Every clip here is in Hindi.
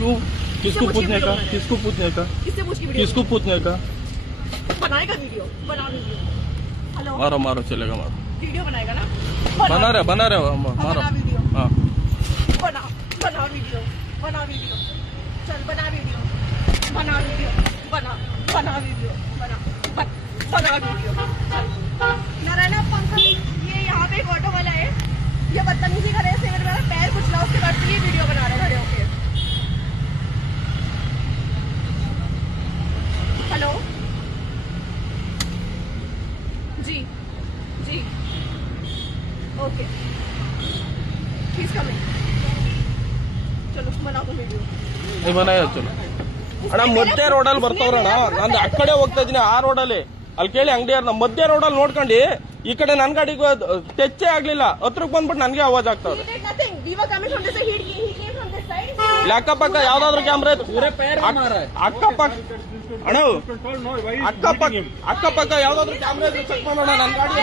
क्यों? किसको पूछने का? किसको पूछने का? किसको पूछने का? बनाएगा वीडियो? बना वीडियो। हेलो? मारो मारो चलेगा मारो। वीडियो बनाएगा ना? बना रहे बना रहे हाँ, मारो। बना वीडियो। हाँ। बना बना वीडियो। बना वीडियो। चल बना वीडियो। बना वीडियो। बना बना वीडियो। बना बन- बना वीडियो। नारायण पंखा ये यहाँ पे एक ऑटो वाला है। ये बदतमीजी करे से मेरे मेरा पैर कुचला उसके बाद ये वीडियो बना ನಿಮ್ಮನೇ ಹೇಳ್ತೀನಿ ಅಣ್ಣ ಮಧ್ಯೆ ರೋಡಲ್ಲಿ ಬರ್ತವ್ರಣ್ಣ ನಾನು ಆ ಕಡೆ ಹೋಗ್ತಾ ಇದ್ದೀನಿ ಆ ರೋಡಲ್ಲಿ ಅಲ್ಲಿ. ಕೇಳಿ ಅಂಗಡಿಯವ್ರನ್ನ ಮಧ್ಯ ರೋಡಲ್ಲಿ ನೋಡ್ಕೊಂಡು ಈ ಕಡೆ ನನ್ನ ಗಾಡಿಗೆ ಟೆಚ್ಚೇ ಆಗ್ಲಿಲ್ಲ. ಹತ್ರಕ್ಕೆ ಬಂದ್ಬಿಟ್ಟು ನನಗೆ ಅವಾಜ್ ಆಗ್ತದೆ ಇಲ್ಲಿ ಅಕ್ಕಪಕ್ಕ ಯಾವ್ದಾದ್ರು ಕ್ಯಾಮ್ರಾ ಇತ್ತು. ಅಕ್ಕಪಕ್ಕ ಅಣ್ಣ ಅಕ್ಕಪಕ್ಕ ಅಕ್ಕಪಕ್ಕ ಯಾವ್ದಾದ್ರು ಕ್ಯಾಮ್ರಾ ಇದ್ರೆ ಚೆಕ್ ಮಾಡೋಣ ನನ್ನ ಗಾಡಿ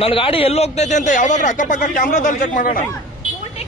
ನನ್ನ ಗಾಡಿ ಎಲ್ಲಿ ಹೋಗ್ತೈತೆ ಅಂತ ಯಾವ್ದಾದ್ರು ಅಕ್ಕಪಕ್ಕ ಕ್ಯಾಮ್ರಾದಲ್ಲಿ ಚೆಕ್ ಮಾಡೋಣ.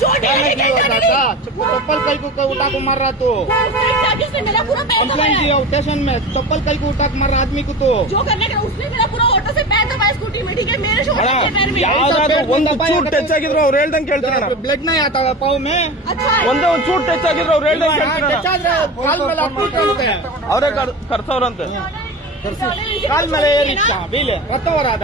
चोट क्या है, नहीं क्या होता है, था चप्पल कल को को उठा को मार रहा तू चार्जेस में मेरा पूरा पैर कंप्लेंट दबाया दिया स्टेशन में चप्पल कल को उठा के मार रहा आदमी को तो जो करने का उसने मेरा पूरा ऑटो से पैर दबाया स्कूटी में ठीक है मेरे शोल्डर ಅಣ್ಣ के पैर में ಯಾವ್ದಾದ್ರು ಒಂದು ಚೂಟ್ ಟಚ್ ಆಗಿದ್ರು ಅವ್ರು ಹೇಳ್ದಂಗೆ ಕೇಳ್ತಾರಣ್ಣ ब्लड नहीं आता था पाँव में अच्छा है ಒಂದೇ ಒಂದು ಚೂಟ್ ಟಚ್ ಆಗಿದ್ರು ಅವ್ರು ಹೇಳ್ದಂಗೆ ಕೇಳ್ತಾರಣ್ಣ काल में लापू करते हैं ಅವರೇ ಕರ್ಸವ್ರಂತೆ काल में ये रिक्शा बिल रत्त हो रहा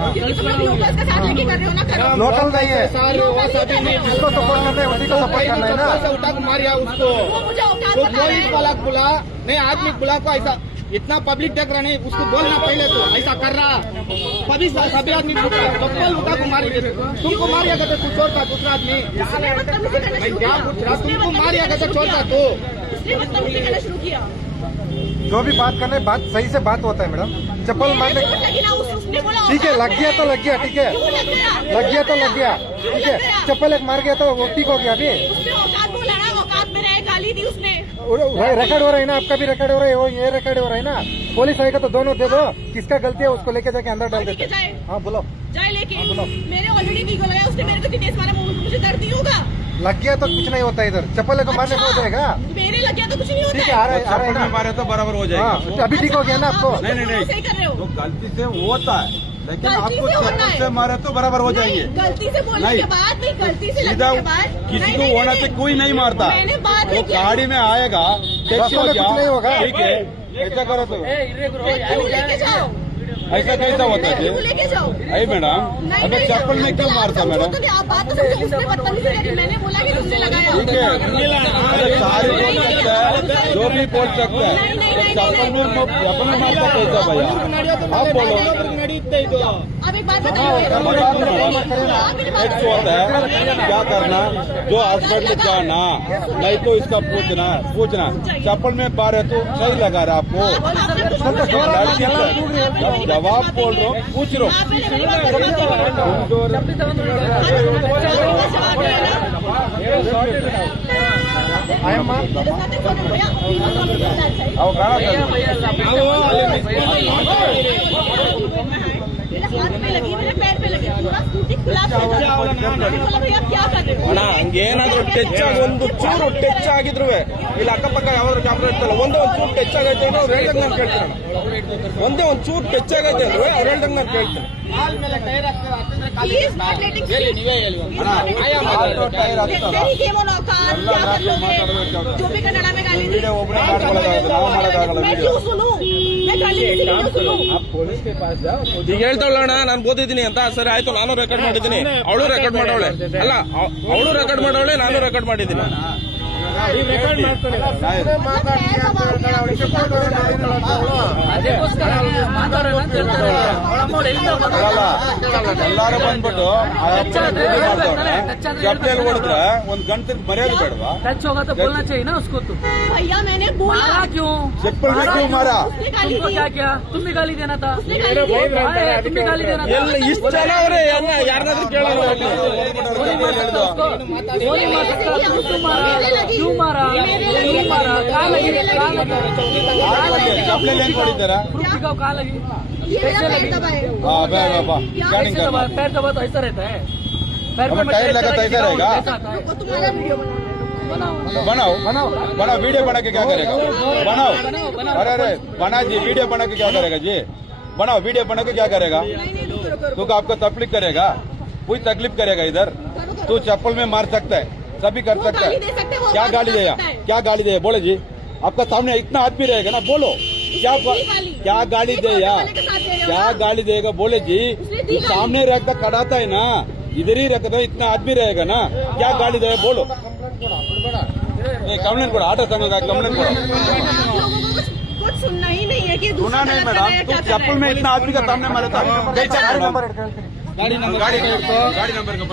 कर रहे करो लोकल नहीं है सपोर्ट करना है उसी को सपोर्ट करना है ना उठा उसको रहे नहीं आदमी बुला को ऐसा इतना पब्लिक देख रहा नहीं उसको बोलना पहले तो ऐसा कर रहा सभी सभी आदमी चप्पल उठा को मारी तुमको मारिया करते तू चोर था दूसरा आदमी रहा तुमको शुरू चोर था किया। तू जो भी बात करना है बात सही से बात होता है, मैडम चप्पल मारने ठीक है लग गया तो लग गया ठीक है। लग गया तो लग गया ठीक है। चप्पल एक मार गया तो वो ठीक हो गया अभी। रिकॉर्ड हो रहा है ना आपका भी रिकॉर्ड हो रहा है वो ये रिकॉर्ड हो रहा है ना। पुलिस आएगा तो दोनों दे दो किसका गलती है उसको लेके जाके अंदर डाल देते। हैं हाँ बोलो। जाए लेके। हाँ, बोलो। मेरे ऑलरेडी उसने मेरे को मारा मुझे दर्द नहीं होगा। लग गया तो कुछ नहीं होता इधर। चप्पल को मारने हो जाएगा। मेरे लग गया तो कुछ नहीं होता है आ रहा है है। मारे तो बराबर हो जाएगा। हाँ अभी ठीक हो गया ना आपको? नहीं, नहीं, नहीं। सही कर रहे हो। तो गलती से होता है लेकिन आपको चप्पल से मारे तो बराबर हो जाएँगे। नहीं, गलती से बोलने के बाद नहीं गलती से सीधा लगने के बाद। किसी को होना से कोई नहीं मारता। वो गाड़ी में आएगा हो ठीक है ऐसा करो तो। लेके जाओ। ऐसा कैसा होता है? अरे मैडम अगर चप्पल में क्यों मारता मैडम? तो नहीं, आप बात समझो उसने बदतमीजी करी। मैंने बोला कि तुमने लगाया। ठीक है। सारे बोल सकता है जो भी बोल सकता है। नहीं, नहीं, नहीं, चप्पल में चप्पल में मारता कैसा भैया। आप बोलो। अब एक बात बताइए है क्या करना जो हॉस्पिटल जाना नहीं तो इसका पूछना पूछना चप्पल में पा रहे तो सही लगा रहा आपको जवाब बोल रहा हूँ पूछ रहा हूँ ಅಣ್ಣ ಹಂಗೇನಾದ್ರೂ ಟಚ್ ಆಗಿ ಒಂದು ಚೂರು ಟಚ್ ಆಗಿದ್ರು ಇಲ್ಲಿ ಅಕ್ಕಪಕ್ಕ ಯಾವ್ದಾದ್ರು ಕ್ಯಾಮ್ರಾ ಇರ್ತಲ್ಲ ಒಂದೇ ಒಂದು ಚೂರು ಟಚ್ ಆಗೈತೆ ಅಂದ್ರೆ ಅವ್ರು ಹೇಳ್ದಂಗೆ ನಾನು ಕೇಳ್ತೇನೆ ಒಂದೇ ಒಂದು ಚೂರು ಟಚ್ ಆಗೈತೆ ಅಂದ್ರೆ ಅವ್ರು ಹೇಳ್ದಂಗೆ ನಾನು ಕೇಳ್ತೀನಿ ವಿಡಿಯೋ ಒಬ್ಬನೇ ಮಾಡ್ಕೊಳ್ಳೋದಾಗಲ್ಲ ನಾವು ಮಾಡೋದಾಗಲ್ಲ ವಿಡಿಯೋ ಈಗ ಹೇಳ್ತಾವಳಣ್ಣ ನಾನು ಓದಿದ್ದೀನಿ ಅಂತ. ಸರಿ, ಆಯ್ತು, ನಾನು ರೆಕಾರ್ಡ್ ಮಾಡಿದ್ದೀನಿ. ಅವಳು ರೆಕಾರ್ಡ್ ಮಾಡವಳೆ ಅಲ್ಲ ಅವಳು ರೆಕಾರ್ಡ್ ಮಾಡವಳೆ ನಾನು ರೆಕಾರ್ಡ್ ಮಾಡಿದ್ದೀನಿ. ಎಲ್ಲಾರು ಬಂದ್ಬಿಟ್ಟು ಚಪ್ಪಲಿ ಹೊಡೆದ್ರೆ ಒಂದ್ ಗಂಟೆ ಮರ್ಯಾದೆ ಬೇಡವಾ टच होगा तो बोलना चाहिए ना उसको तो भैया मैंने बोला मारा क्यों चप्पल में क्यों मारा उसने गाली तुमको दी क्या किया तुम भी गाली देना था उसने गाली दी अरे, तुम भी गाली देना था ಎಲ್ಲ ಇಷ್ಟು ಜನ ಅವರೇ ಯಾರನ್ನಾದ್ರೂ ಕೇಳೋಣ ಹೋಗ್ಲಿ. गोली मार सकता उसको क्या बनाओ बनाओ वीडियो बना के क्या करेगा बनाओ अरे अरे बना जी वीडियो बना के क्या करेगा जी बनाओ वीडियो बना के क्या करेगा क्योंकि आपका तकलीफ़ करेगा कोई तकलीफ़ करेगा इधर तू चप्पल में मार सकता है सभी कर सकता है। क्या गाली दे क्या गाली देगा? बोले जी। आपका सामने इतना आदमी रहेगा ना बोलो। क्या क्या गाली देगा? क्या गाली देगा? बोले जी। तू सामने रखता कड़ाता है ना। इधर ही रखता है इतना आदमी रहेगा ना। क्या गाली देगा? बोलो। कंप्लेन करो आटा संघ का कंप्लेन सुनना ही नहीं है कि। सुना नहीं मैडम चप्पल में इतना आदमी का सामने मारा था। गाड़ी नंबर गाड़ी नंबर गाड़ी नंबर का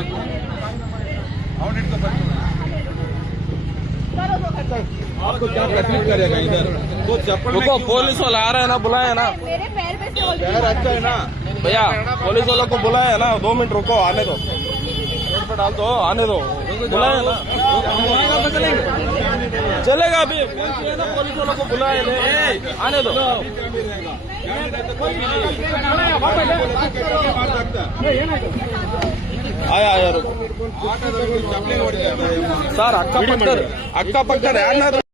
आपको क्या तकलीफ़ करेगा इधर? वो चप्पल पुलिस वाला आ रहा है ना बुलाया ना। मेरे पैर पे से पैर अच्छा है ना? भैया पुलिस वालों को बुलाया है ना दो मिनट रुको आने दो। रोड पे डाल दो आने दो। बुलाया ना। चलेगा अभी फोन किया ना पुलिस वालों को बुलाया है आने दो मार सकता आया आया रुको चप्पल ಸರ್ ಅಕ್ಕಪಕ್ಕದ ಅಕ್ಕಪಕ್ಕದ ಯಾರನ್ನಾದ್ರೂ